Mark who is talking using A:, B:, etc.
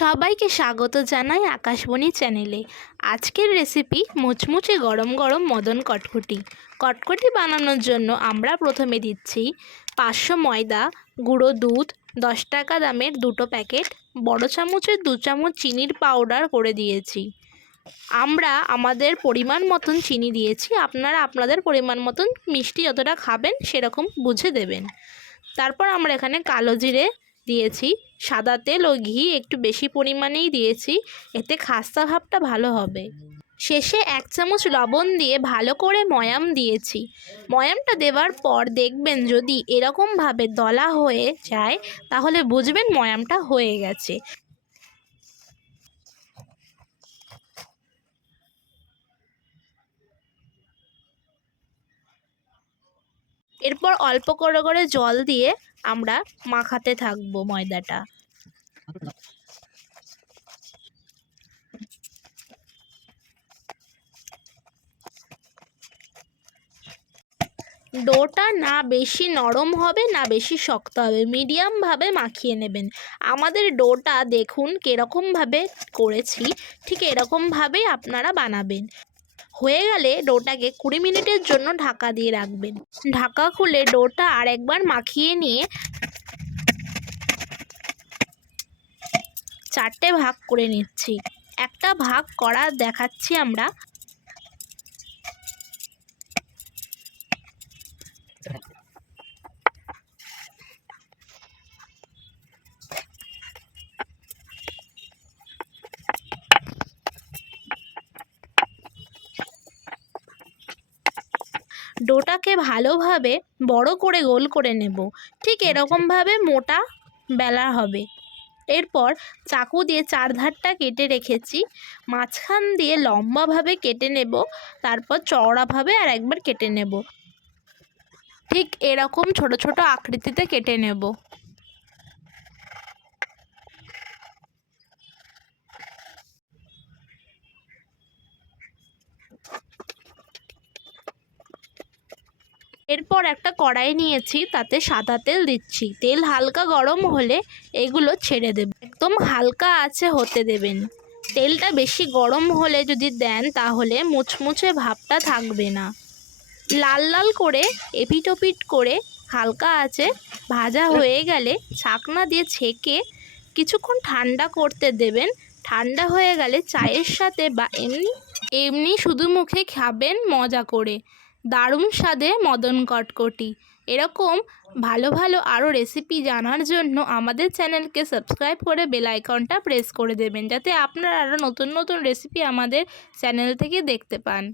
A: সবাইকে স্বাগত জানাই আকাশবণী চ্যানেলে। আজকের রেসিপি মুচমুচে গরম গরম মদন কটকটি। কটকটি বানানোর জন্য আমরা প্রথমে দিচ্ছি পাঁচশো ময়দা, গুঁড়ো দুধ, দশ টাকা দামের দুটো প্যাকেট, বড় চামচের দু চামচ চিনির পাউডার করে দিয়েছি। আমরা আমাদের পরিমাণ মতন চিনি দিয়েছি, আপনারা আপনাদের পরিমাণ মতন মিষ্টি যতটা খাবেন সেরকম বুঝে দেবেন। তারপর আমরা এখানে কালো জিরে দিয়েছি সাদা তেল ও ঘি একটু বেশি পরিমাণেই দিয়েছি, এতে খাস্তা ভাবটা ভালো হবে। শেষে এক চামচ লবণ দিয়ে ভালো করে ময়াম দিয়েছি। ময়ামটা দেওয়ার পর দেখবেন যদি এরকমভাবে দলা হয়ে যায়, তাহলে বুঝবেন ময়ামটা হয়ে গেছে। এরপর অল্প করে করে জল দিয়ে আমরা মাখাতে থাকব ময়দাটা। ডোটা না বেশি নরম হবে, না বেশি শক্ত হবে মিডিয়ামভাবে মাখিয়ে নেবেন। আমাদের ডোটা দেখুন কীরকমভাবে করেছি, ঠিক এরকমভাবেই আপনারা বানাবেন। হয়ে গেলে ডোটাকে কুড়ি মিনিটের জন্য ঢাকা দিয়ে রাখবেন। ঢাকা খুলে ডোটা আরেকবার মাখিয়ে নিয়ে চারটে ভাগ করে নিচ্ছি। একটা ভাগ করা দেখাচ্ছি আমরা। ডোটাকে ভালোভাবে বড় করে গোল করে নেব। ঠিক এরকমভাবে মোটা বেলা হবে। এরপর চাকু দিয়ে চারধারটা কেটে রেখেছি। মাঝখান দিয়ে লম্বাভাবে কেটে নেব তারপর চওড়াভাবে আর একবার কেটে নেব। ঠিক এরকম ছোট ছোট আকৃতিতে কেটে নেব। এরপর একটা কড়াই নিয়েছি, তাতে সাদা তেল দিচ্ছি। তেল হালকা গরম হলে এগুলো ছেড়ে দেব। একদম হালকা আছে হতে দেবেন। তেলটা বেশি গরম হলে যদি দেন, তাহলে মুচমুচে ভাবটা থাকবে না। লাল লাল করে এপিটোপিট করে হালকা আছে, ভাজা হয়ে গেলে ছাকনা দিয়ে ছেঁকে কিছুক্ষণ ঠান্ডা করতে দেবেন। ঠান্ডা হয়ে গেলে চায়ের সাথে বা এমনি এমনি শুধু মুখে খাবেন মজা করে। দারুণ স্বাদে মদন কটকটি। এরকম ভালো ভালো আরও রেসিপি জানার জন্য আমাদের চ্যানেলকে সাবস্ক্রাইব করে বেল আইকনটা প্রেস করে দেবেন, যাতে আপনারা আরও নতুন নতুন রেসিপি আমাদের চ্যানেল থেকে দেখতে পান।